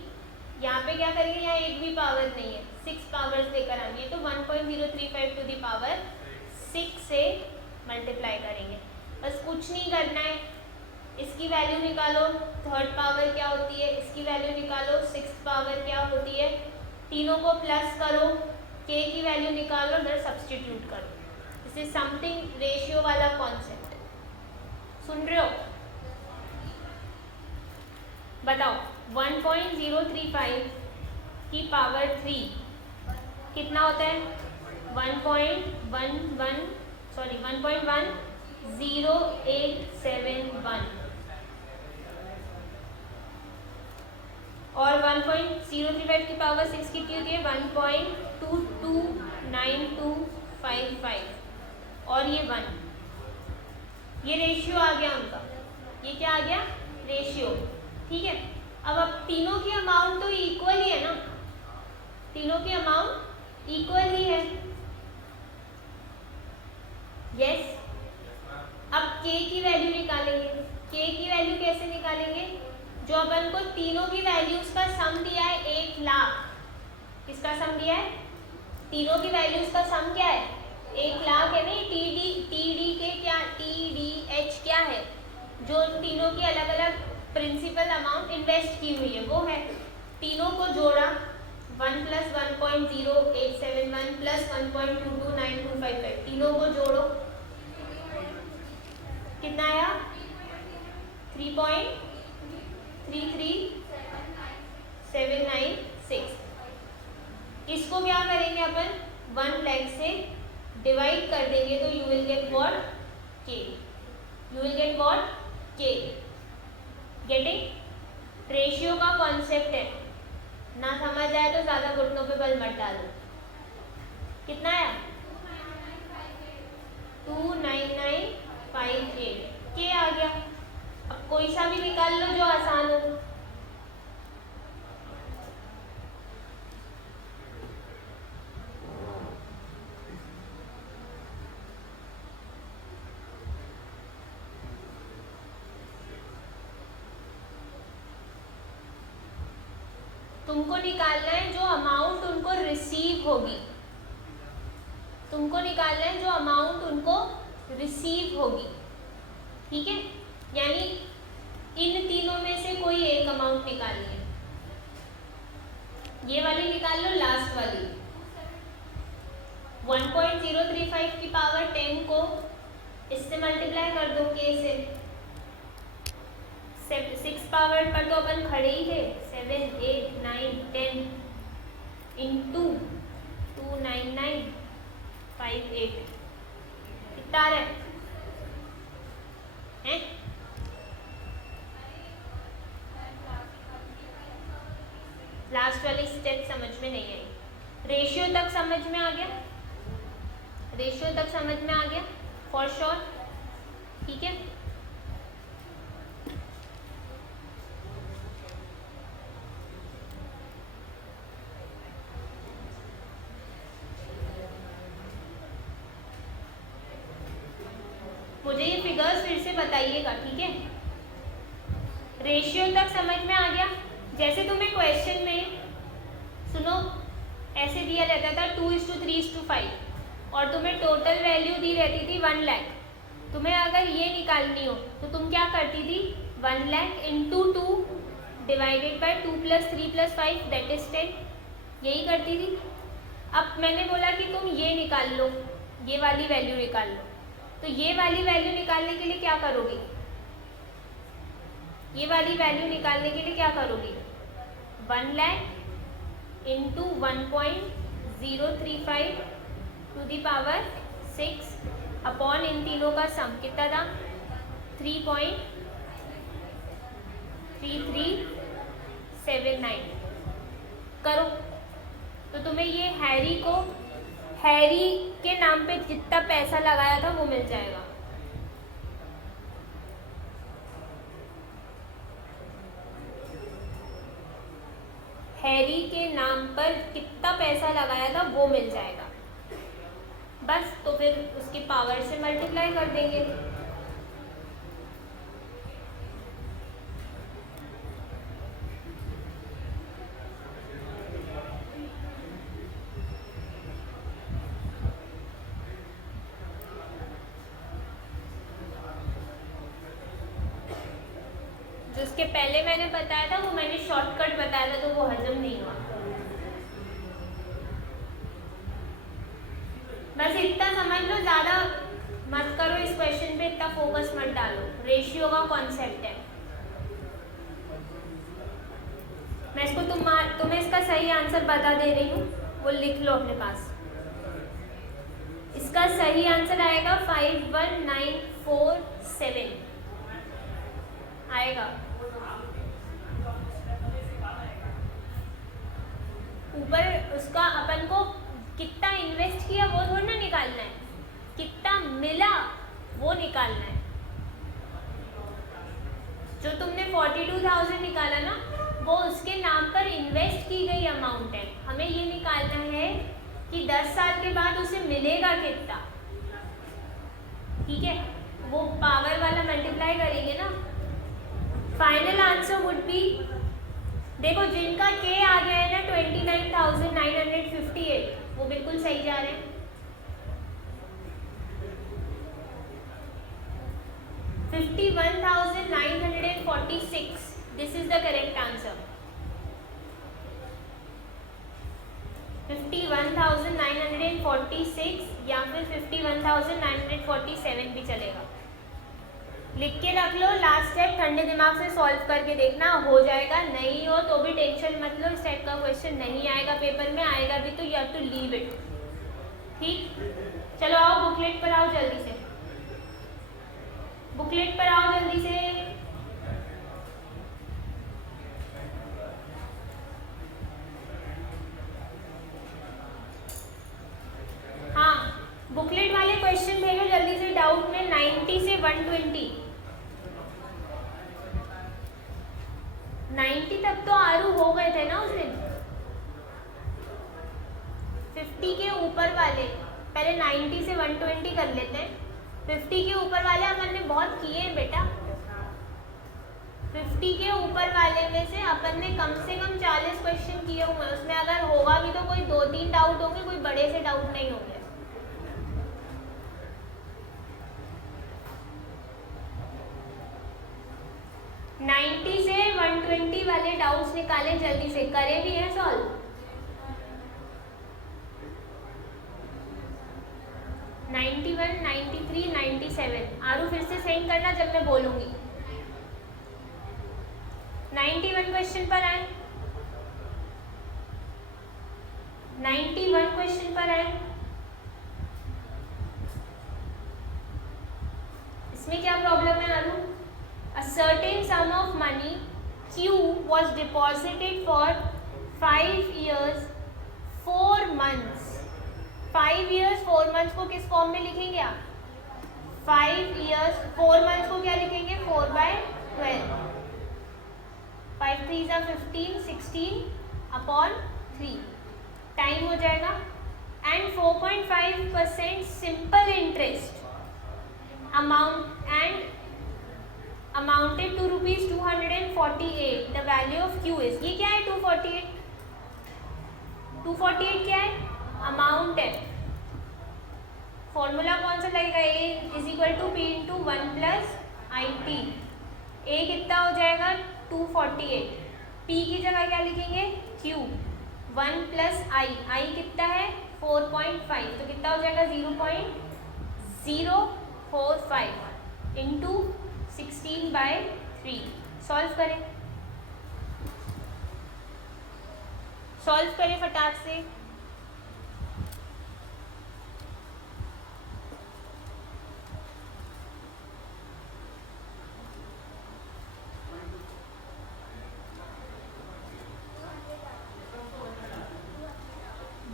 यहाँ पे क्या करेंगे, यहाँ एक भी पावर नहीं है, 6 पावर्स लेकर आएंगे, तो 1.035 टू दी पावर 6 से मल्टीप्लाई करेंगे, बस कुछ नहीं करना है, इसकी वैल्यू निकालो, थर्ड पावर क्या होती है, इसकी वैल्यू निकालो, 6 पावर क्या होती है, तीनों को प्लस करो, k की वैल्यू निकालो, उधर सब्सटीट्यूट करो, इसे समथिंग रेशियो वाला कॉन्सेप्ट, सुन रहे हो, बताओ 1.035 की पावर 3 कितना होता है, 1.10871 और 1.035 की पावर 6 कितनी होती है, 1.229255 और ये 1, ये रेशियो आ गया उनका, ये क्या आ गया, रेशियो, ठीक है। अब तीनों की अमाउंट तो इक्वल ही है ना, तीनों की अमाउंट इक्वल ही है, यस। अब k की वैल्यू निकालेंगे, k की वैल्यू कैसे निकालेंगे, जो अपन को तीनों की वैल्यूज का सम दिया है 1 लाख, किसका सम दिया है, तीनों की वैल्यूज का सम क्या है, 1 लाख है नहीं, टीडी के क्या, TDH क्या है, जो तीनों की अलग अलग प्रिंसिपल अमाउंट इन्वेस्ट की हुई है वो है, तीनों को जोड़ा, 1 + 1.0871 + 1.229255, तीनों को जोड़ो, कितना आया, 3.33796। इसको क्या करेंगे अपन, 1 लाख से डिवाइड कर देंगे, तो you will get what, k, you will get what, k, getting, ratio का कॉन्सेप्ट है ना, समझ आए तो ज्यादा घुटनों पे बल मत डालो, कितना है 29958 के आ गया। अब कोई सा भी निकाल लो जो आसान हो। तुमको निकालना है जो अमाउंट उनको रिसीव होगी, तुमको निकालना है जो अमाउंट उनको रिसीव होगी, ठीक है। यानी इन तीनों में से कोई एक अमाउंट निकालनी है। ये वाली निकाल लो, लास्ट वाली। 1.035 की पावर 10 को इससे मल्टीप्लाई कर दो k से। 6 पावर पर तो अपन खड़े ही थे। 7 8 9 10 इंटू 29958 कितना आ रहा है? लास्ट वाली स्टेप समझ में नहीं आई। रेशियो तक समझ में आ गया? रेशियो तक समझ में आ गया फॉर श्योर, ठीक है। मुझे ये फिगर्स फिर से बताइएगा, ठीक है। रेशियो तक समझ में आ गया? जैसे तुम्हें क्वेश्चन में सुनो ऐसे दिया रहता था 2:3:5 और तुम्हें टोटल वैल्यू दी रहती थी 1 लाख। तुम्हें अगर ये निकालनी हो तो तुम क्या करती थी? 1 lakh into 2 divided by 2 + 3 + 5 that is 10, यही करती थी। अब मैंने बोला कि तुम ये निकाल लो, ये वाली वैल्यू निकाल लो। तो ये वाली वैल्यू निकालने के लिए क्या करोगी? ये वाली वैल्यू निकालने के लिए क्या करोगी? 1 lakh into 1.035 to the power 6 upon इन तीनों का सम कितना था? 3.3379 करो। तो तुम्हें ये हैरी के नाम पे जितना पैसा लगाया था वो मिल जाएगा। हैरी के नाम पर कितना पैसा लगाया था वो मिल जाएगा। बस तो फिर उसकी पावर से मल्टीप्लाई कर देंगे। जिसके पहले मैंने बताया था वो मैंने शॉर्टकट बताया था तो वो हजम नहीं हुआ। बस इतना समझ लो, ज़्यादा मत करो इस क्वेश्चन पे, इतना फोकस मत डालो। रेशियो का कॉन्सेप्ट है। मैं इसको तुम्हें इसका सही आंसर बता दे रही हूँ, वो लिख लो अपने पास। इसका सही आंसर आएगा 51947 आएगा। ऊपर उसका अपन को कितना इन्वेस्ट किया वो थोड़ा ना निकालना है, कितना मिला वो निकालना है। जो तुमने 42,000 निकाला ना वो उसके नाम पर इन्वेस्ट की गई अमाउंट है। हमें ये निकालना है कि 10 साल के बाद उसे मिलेगा कितना, ठीक है। वो पावर वाला मल्टीप्लाई करेंगे ना। फाइनल आंसर वुड बी, देखो जिनका के आ गया है ना 29,958 वो बिल्कुल सही जा रहे हैं। 51,946 this is the correct answer. 51,946 या फिर 51,947 भी चलेगा। लिख के रख लो। लास्ट स्टेप ठंडे दिमाग से सॉल्व करके देखना, हो जाएगा। नहीं हो तो भी टेंशन मत लो, इस टाइप का क्वेश्चन नहीं आएगा पेपर में, आएगा भी तो you have to leave it, ठीक। चलो आओ बुकलेट पर आओ जल्दी से, बुकलेट पर आओ जल्दी से। हाँ बुकलेट वाले क्वेश्चन भेजो जल्दी से। 120, 90 तक तो आरू हो गए थे ना उस दिन। 50 के ऊपर वाले पहले 90 से 120 कर लेते हैं। 50 के ऊपर वाले अपन ने बहुत किए हैं बेटा। 50 के ऊपर वाले में से अपन ने कम से कम 40 क्वेश्चन किए हुए हैं। उसमें अगर होगा भी तो कोई 2-3 डाउट होंगे, कोई बड़े से डाउट नहीं होंगे। नाइन्टी से 120 वाले डाउट्स निकाले जल्दी से, करे भी हैं सॉल्व। नाइन्टी 91, 93, 97 आरू फिर से सेंड करना जब मैं बोलूंगी। 91 क्वेश्चन पर आए, 91 क्वेश्चन पर आए। इसमें क्या प्रॉब्लम है आरू? A certain sum of money Q was deposited for 5 years 4 months. 5 years 4 months को किस फॉर्म में लिखेंगे आप? 5 years 4 months को क्या लिखेंगे? 4/12. 5 3s are 15, 16 upon 3. टाइम हो जाएगा। And 4.5% simple interest amounted to rupees 248. The value of Q is, ये क्या है? 248 क्या है? अमाउंट है। फॉर्मूला कौन सा लगेगा? A is equal to P into 1 plus IT। A कितना हो जाएगा? 248। P की जगह क्या लिखेंगे? Q 1 प्लस I कितना है? 4.5। तो कितना हो जाएगा? 0.045 इंटू 16/3। सॉल्व करें फटाक से।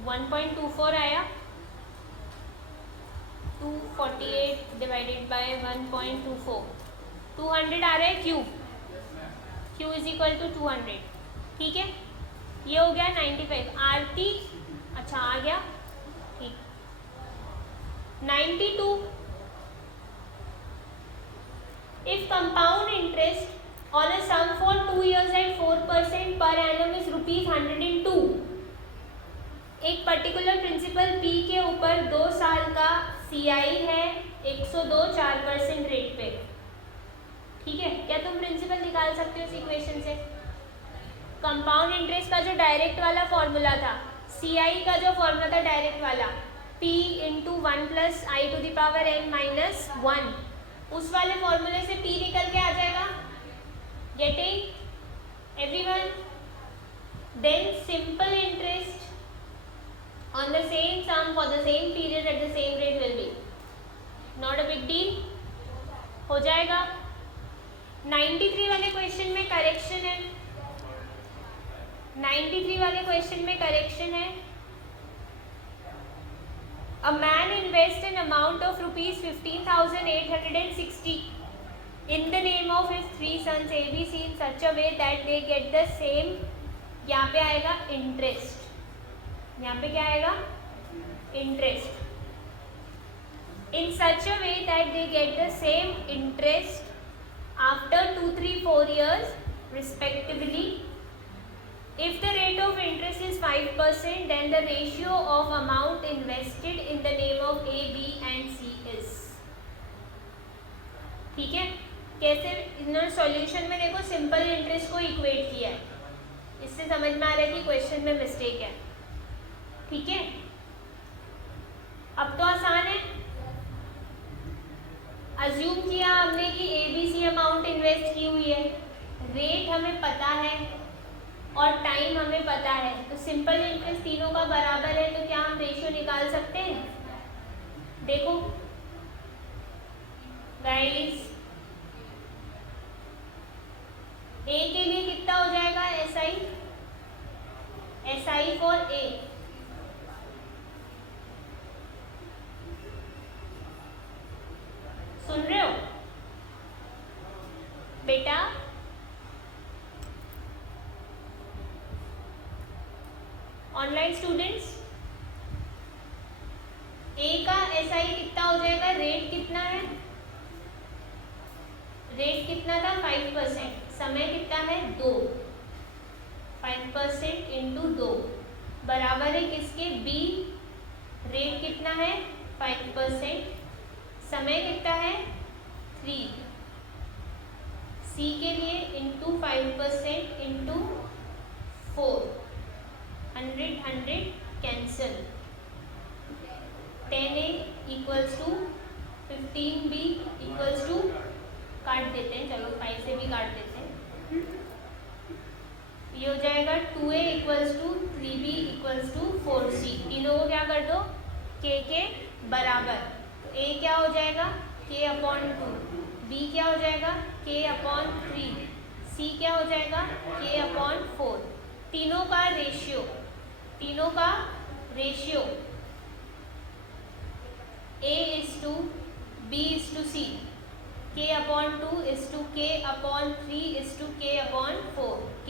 वन 1.24 आया। 248 डिवाइडेड बाय 1.24, 200 आ रहा है। Q is equal to 200। ठीक है, ये हो गया 95। आरती अच्छा आ गया, ठीक। 92, if compound interest on a sum for 2 years एट 4% पर एनम इज ₹102। एक पर्टिकुलर प्रिंसिपल P के ऊपर 2 साल का CI है 102 4% रेट पे। ठीक है, क्या तुम प्रिंसिपल निकाल सकते हो इस इक्वेशन से? कंपाउंड इंटरेस्ट का जो डायरेक्ट वाला फॉर्मूला था, CI का जो फॉर्मूला था डायरेक्ट वाला, P into 1 plus I to the power n minus 1, उस वाले फॉर्मूले से P निकल के आ जाएगा। Getting everyone? Then simple interest on the same sum for the same period at the same rate will be not a big deal, हो जाएगा। 93 वाले क्वेश्चन में करेक्शन है। 93 वाले क्वेश्चन में करेक्शन है। A man invests an amount of rupees 15,860 in the name of his 3 sons ABC in such a way that they get the same, यहाँ पे आएगा इंटरेस्ट, यहाँ पे क्या आएगा? Interest. In such a way that they get the same interest after 2, 3, 4 years respectively. If the rate of interest is 5%, then the ratio of amount invested in the name of A, B and C is। ठीक है, कैसे इन्होंने solution में देखो simple interest को equate किया है। इससे समझ में आ रहा है कि क्वेश्चन में मिस्टेक है। ठीक है, अब तो आसान है। अज्यूम किया हमने कि ABC अमाउंट इन्वेस्ट की हुई है, रेट हमें पता है और टाइम हमें पता है, तो सिंपल इंटरेस्ट तीनों का बराबर है, तो क्या हम रेशियो निकाल सकते हैं? देखो गाइस, A के लिए कितना हो जाएगा? SI फॉर A, सुन रहे हो? ऑनलाइन स्टूडेंट्स, ए का एसआई कितना हो जाएगा, रेट कितना है, रेट कितना था 5%, समय कितना है 2, 5% इंटू 2 बराबर है किसके, बी, रेट कितना है 5%, समय कितना है 3, सी के लिए into 5% into 4, 100 cancel, 10A equals to 15B equals to, काट देते हैं, चलो 5 से भी काट देते हैं, ये हो जाएगा 2A equals to 3B equals to 4C, तीनों को क्या कर दो के बराबर, तो A क्या हो जाएगा K/2, B क्या हो जाएगा K/3, C क्या हो जाएगा K/4, तीनों का ratio A is to B is to C, K/2 is to K/3 is to K/4, K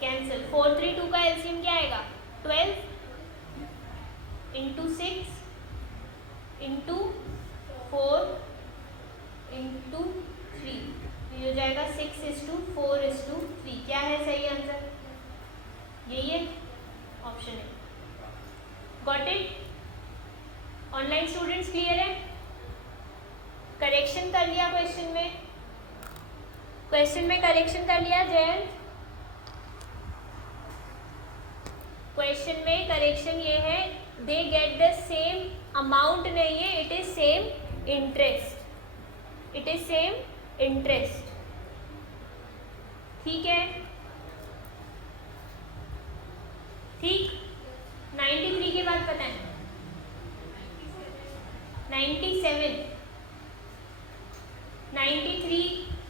cancel, 4 3 2 का एलसीएम क्या आएगा 12 इंटू 6 इंटू 4 इंटू 3, ये हो जाएगा 6:4:3, क्या है सही आंसर, यही है ऑप्शन है। Got it? Online students clear है? करेक्शन कर लिया क्वेश्चन में करेक्शन कर लिया जयंत? क्वेश्चन में करेक्शन ये है, they get the same amount नहीं है, इट इज सेम इंटरेस्ट, ठीक है, ठीक। 93 के बाद पता है 97, 93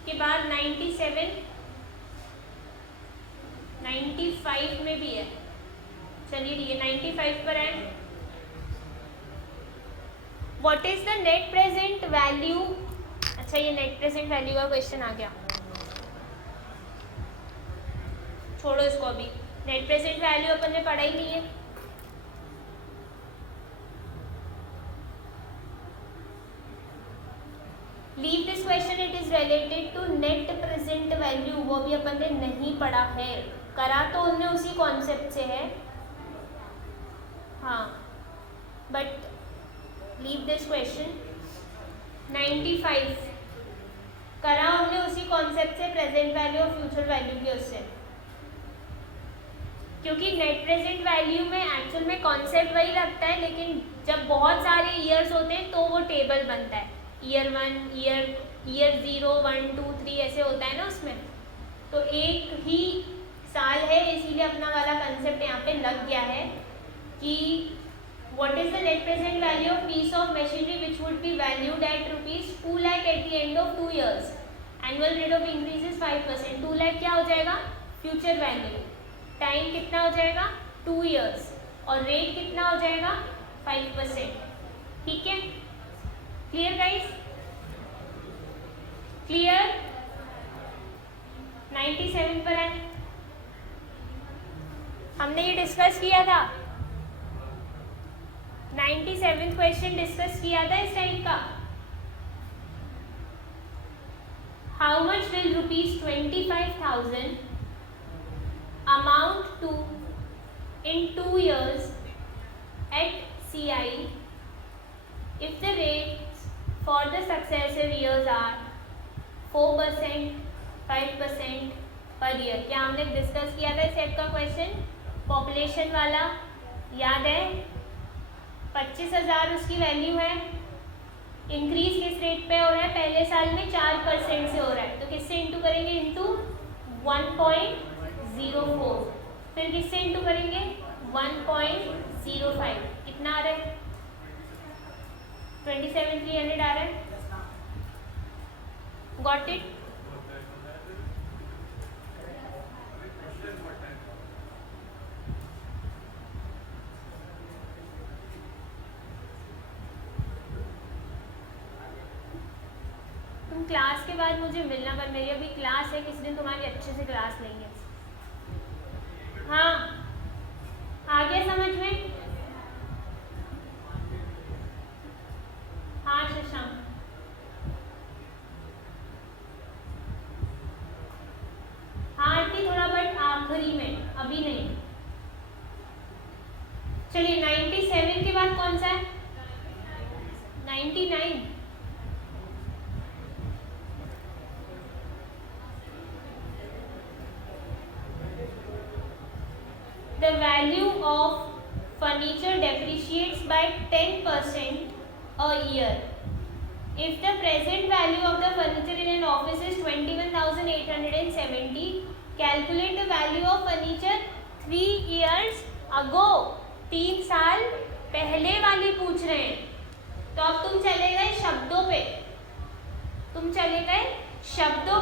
के बाद 97, 95 में भी है, चलिए ठीक है 95 पर है। What is the net present value, अच्छा ये नेट प्रेजेंट वैल्यू का क्वेश्चन आ गया, छोड़ो इसको, अभी नेट प्रेजेंट वैल्यू अपन ने पढ़ा ही नहीं है। Leave this question, it is related to net present value, वो भी अपन ने नहीं पढ़ा है, करा तो उनने उसी कॉन्सेप्ट से है, हाँ, बट लीव दिस क्वेश्चन। 95 करा हमने उसी कॉन्सेप्ट से, प्रेजेंट वैल्यू और फ्यूचर वैल्यू के उससे, क्योंकि नेट प्रेजेंट वैल्यू में एक्चुअल में कॉन्सेप्ट वही लगता है, लेकिन जब बहुत सारे ईयर्स होते हैं तो वो टेबल बनता है, ईयर 1, ईयर 0, 1 2 3 ऐसे होता है ना उसमें, तो एक ही साल है, इसीलिए अपना वाला कंसेप्ट यहाँ पे लग गया है कि what is the net present value of piece of machinery which would be valued at ₹2 lakh at the end of 2 years, annual rate of increase is 5%, 2 lakh क्या हो जाएगा फ्यूचर वैल्यू, टाइम कितना हो जाएगा 2 years, और rate कितना हो जाएगा 5%, ठीक है, क्लियर गाइस, क्लियर? 97 पर है, हमने ये डिस्कस किया था, 97 क्वेश्चन डिस्कस किया था इस टाइप का, how much will ₹25,000 amount to in 2 years at CI if the rates for the successive years are 4%, 5% per year. क्या हमने डिस्कस किया था इस टाइप का क्वेश्चन, पॉपुलेशन वाला याद है, 25,000 उसकी वैल्यू है, इंक्रीज किस रेट पे हो रहा है, पहले साल में 4% से हो रहा है, तो किससे इंटू करेंगे, इंटू 1.04, फिर किससे इंटू करेंगे 1.05, कितना आ रहा है 27,300 आ रहा है, गॉट इट? क्लास के बाद मुझे मिलना, पर मेरी अभी क्लास है, किसी दिन तुम्हारी अच्छे से क्लास लेंगे। हाँ चलिए 97 के बाद कौन सा है? 99। The value of furniture depreciates by 10% a year. If the present value of the furniture in an office is 21,870, calculate the value of furniture 3 years ago. 3 साल पहले वाली पूछ रहे हैं। तो अब तुम चले गए शब्दों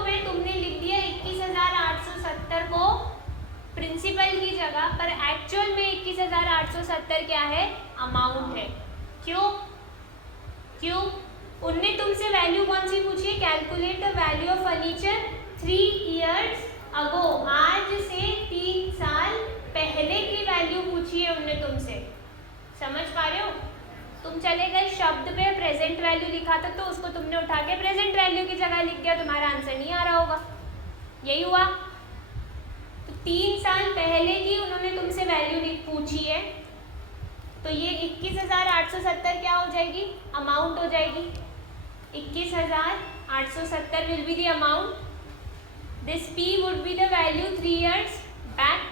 पे, तुमने लिख दिया 21,870 को प्रिंसिपल की जगह पर, एक्चुअल में 21,870 क्या है? अमाउंट है। क्यों? उनने तुमसे वैल्यू कौन सी पूछी है? Calculate the value of furniture 3 years ago, आज से 3 साल पहले की वैल्यू पूछी है उनने तुमसे। समझ पा रहे हो? तुम चले गए शब्द पे, प्रेजेंट वैल्यू लिखा था तो उसको तुमने उठा के प्रेजेंट वैल्यू की जगह लिख दिया, तुम्हारा आंसर नहीं आ रहा होगा। यही हुआ। तो 3 साल पहले की उन्होंने तुमसे वैल्यू पूछी है, तो ये 21,870 क्या हो जाएगी? अमाउंट हो जाएगी। 21,870 will be the amount. This P would be the value 3 years back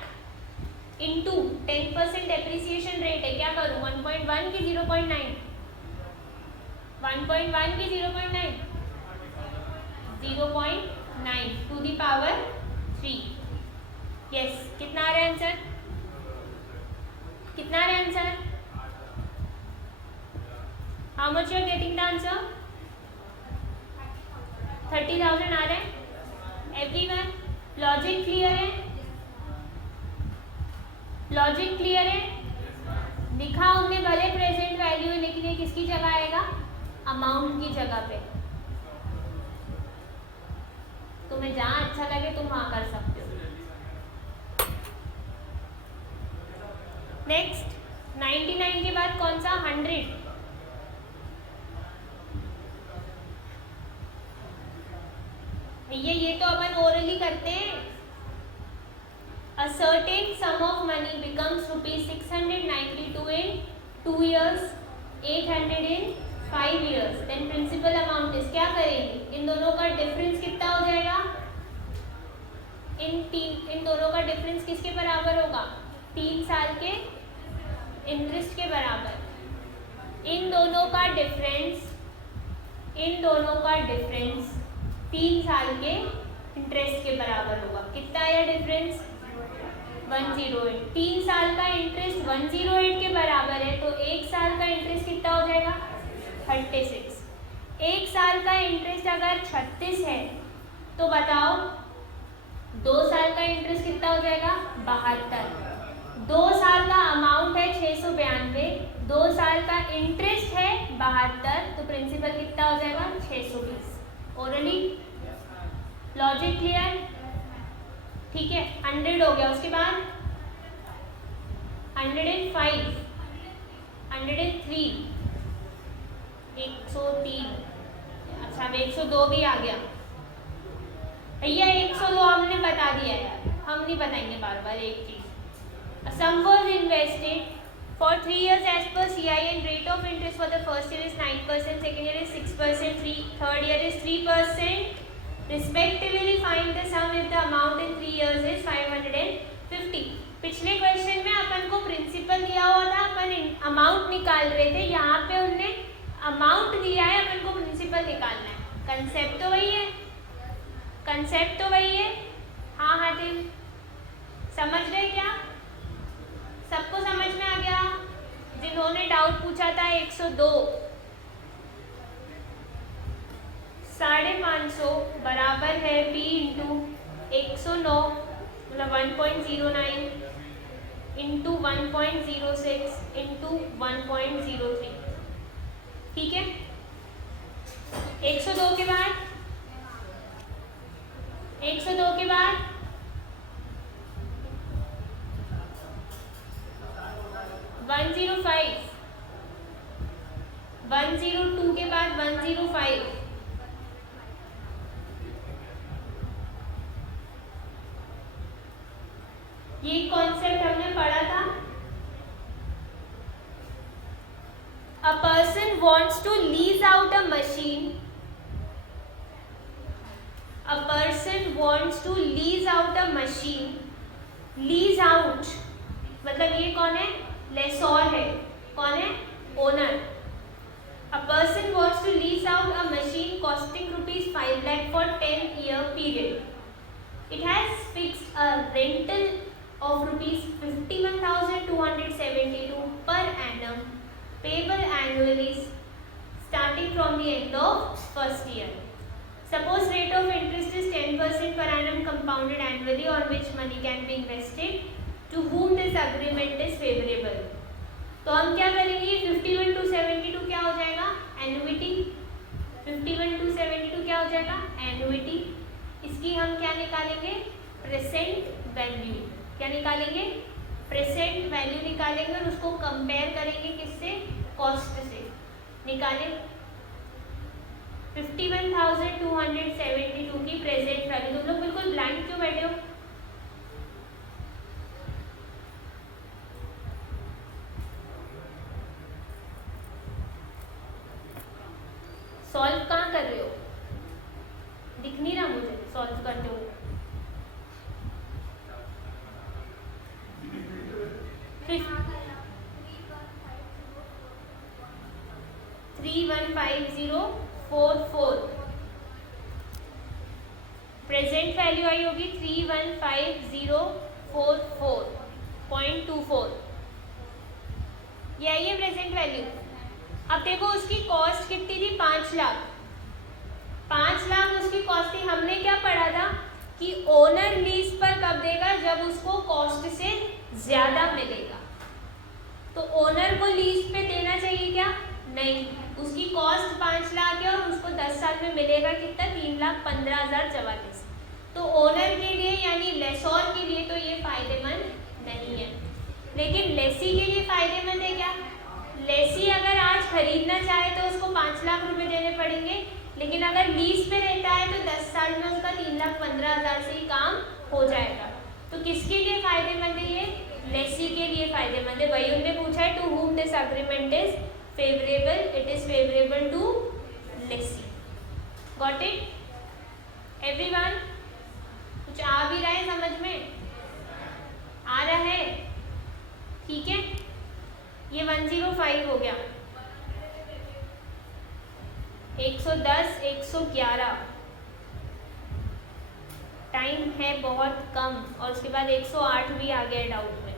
into 10% depreciation rate है। क्या करूँ? 1.1 की 0.9? 1.1 की 0.9? 0.9 to the power 3। यस, कितना आ रहा है आंसर? कितना आ रहा है answer? How much you are getting the answer? 30,000 आ रहे हैं एवरीवन। लॉजिक क्लियर है? लॉजिक क्लियर है? लिखा हमने भले प्रेजेंट वैल्यू है, लेकिन ये किसकी जगह आएगा? अमाउंट की जगह पे। तुम्हें जहां अच्छा लगे तुम वहां कर सकते हो। नेक्स्ट 99 के बाद कौन सा? 100। भैया ये तो अपन ओरली करते हैं। A certain sum of money becomes rupees 692 in 2 years, 800 in 5 years. Then principal amount is क्या करेंगे? इन दोनों का डिफरेंस कितना हो जाएगा? इन दोनों का डिफरेंस किसके बराबर होगा? 3 साल के इंटरेस्ट के बराबर। इन दोनों का डिफरेंस 3 साल के इंटरेस्ट के बराबर होगा। कितना आया डिफरेंस? 108। 3 साल का इंटरेस्ट 108 के बराबर है, तो 1 साल का इंटरेस्ट कितना हो जाएगा? 36। 1 साल का इंटरेस्ट अगर 36 है तो बताओ 2 साल का इंटरेस्ट कितना हो जाएगा? 72। 2 साल का अमाउंट है 692, 2 साल का इंटरेस्ट है 72, तो प्रिंसिपल कितना हो जाएगा? 620। Orally logic clear? ठीक है, 100 हो गया। उसके बाद 105, 103, 103। अच्छा, अब 102 भी आ गया। भैया 102 हमने बता दिया यार, हम नहीं बताएंगे बार बार एक चीज। Sum was invested for 3 years as per CI and rate of interest for the first year is 9%, second year is 6%, third year is 3%. Respectively find the sum if the amount in 3 years is 550. पिछले question में अपन को principal दिया हुआ था, अपन amount निकाल रहे थे। यहाँ पे उनने अमाउंट दिया है, अपन को प्रिंसिपल निकालना है। कंसेप्ट तो वही है, कंसेप्ट तो वही है। हाँ हाँ दिल, समझ रहे क्या? सबको समझ में आ गया? जिन्होंने डाउट पूछा था 102, 550 बराबर है P इंटू 109, मतलब 1.09 इंटू 1.06 इंटू 1.03। ठीक है, 102 के बाद 102 के बाद 105, 102 के बाद 105, ये कॉन्सेप्ट हमने पढ़ा था। wants to lease out a machine. A person wants to lease out a machine. Lease out मतलब ये कौन है? लेसोर है. कौन है? Owner. A person wants to lease out a machine costing rupees 5 lakh for 10-year period. It has fixed a rental of rupees 51,272 per annum, payable annually starting from the end of first year. Suppose rate of interest is 10% per annum compounded annually on which money can be invested. To whom this agreement is favorable? तो हम क्या करेंगे? 51,272 क्या हो जाएगा? Annuity. 51,272 क्या हो जाएगा? एन्युइटी. इसकी हम क्या निकालेंगे? Present value. क्या निकालेंगे? प्रेजेंट वैल्यू निकालेंगे और उसको कंपेयर करेंगे किससे? कॉस्ट से. निकालें 51,272 की प्रेजेंट वैल्यू. तुम लोग बिल्कुल ब्लैंक क्यों बैठे हो? सॉल्व कहाँ कर रहे हो? दिख नहीं रहा मुझे सॉल्व करते हो. 315044. प्रेजेंट वैल्यू आई होगी 315044.24. ये आई है प्रेजेंट वैल्यू. अब देखो उसकी कॉस्ट कितनी थी? 5 लाख. 5 लाख उसकी कॉस्ट थी. हमने क्या पढ़ा था कि ओनर लीज पर कब देगा? जब उसको कॉस्ट से ज्यादा मिलेगा. तो ओनर को लीज पे देना चाहिए क्या? नहीं. उसकी कॉस्ट 5 लाख है और उसको 10 साल में मिलेगा कितना? 3,15,044. तो ओनर के लिए यानी लेसोर के लिए तो ये फायदेमंद नहीं है, लेकिन लेसी के लिए फायदेमंद है. क्या? लेसी अगर आज खरीदना चाहे तो उसको 5 लाख रुपए देने पड़ेंगे, लेकिन अगर लीज पे रहता है तो 10 साल में उसका 3,15,000 से ही काम हो जाएगा. तो किसके लिए फायदेमंद है? ये लेसी के लिए फायदेमंद है. वही उनने पूछा है to whom this agreement is favorable. It is favorable to lessee. Got it? Everyone? कुछ आ भी रहा है समझ में? आ रहा है? ठीक है. ये 105 हो गया. 110, 111. टाइम है बहुत कम और उसके बाद 108 भी आ गया डाउट में.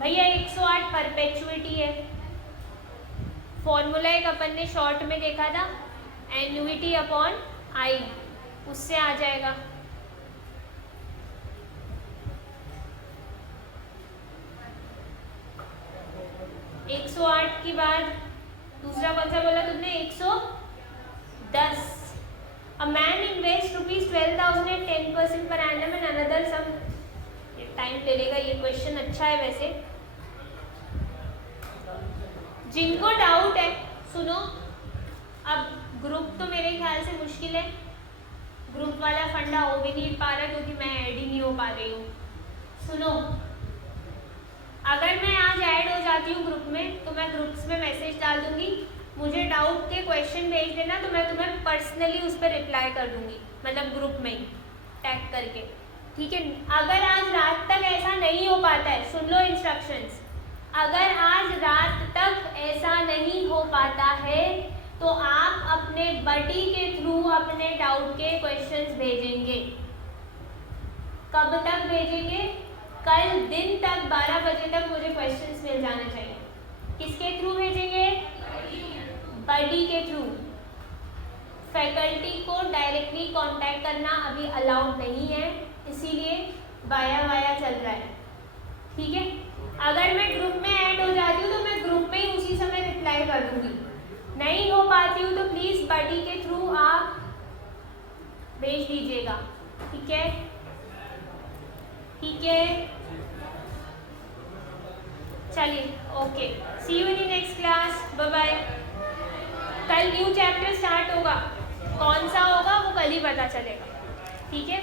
भैया 108 परपेचुइटी है. फॉर्मूला एक अपन ने शॉर्ट में देखा था, एन्युइटी अपॉन आई, उससे आ जाएगा. एक 108 के बाद दूसरा कौन सा बोला तुमने? 110. A man invests ₹12,000 at 10% per annum and another sum. ये टाइम ले लेगा. ये क्वेश्चन अच्छा है वैसे. जिनको डाउट है सुनो. अब ग्रुप तो मेरे ख्याल से मुश्किल है. ग्रुप वाला फंडा हो भी नहीं पा रहा क्योंकि मैं ऐड ही नहीं हो पा रही हूँ. सुनो, अगर मैं आज ऐड हो जाती हूँ ग्रुप में तो मैं ग्रुप्स में मैसेज डाल दूंगी, मुझे डाउट के क्वेश्चन भेज देना, तो मैं तुम्हें पर्सनली उस पर रिप्लाई कर दूंगी, मतलब ग्रुप में ही टैग करके. ठीक है. अगर आज रात तक ऐसा नहीं हो पाता है, सुन लो इंस्ट्रक्शंस. अगर आज रात तक ऐसा नहीं हो पाता है तो आप अपने बडी के थ्रू अपने डाउट के क्वेश्चंस भेजेंगे. कब तक भेजेंगे? कल दिन तक 12 बजे तक मुझे क्वेश्चंस मिल जाना चाहिए. किसके थ्रू भेजेंगे? बडी के थ्रू. फैकल्टी को डायरेक्टली कांटेक्ट करना अभी अलाउड नहीं है, इसीलिए वाया चल रहा है. ठीक है. अगर मैं ग्रुप में ऐड हो जाती हूँ तो मैं ग्रुप में ही उसी समय रिप्लाई कर दूंगी. नहीं हो पाती हूँ तो प्लीज बडी के थ्रू आप भेज दीजिएगा. ठीक है. ठीक है, चलिए. Okay, see you in next class. Bye bye. कल न्यू चैप्टर स्टार्ट होगा. कौन सा होगा वो कल ही पता चलेगा. ठीक है.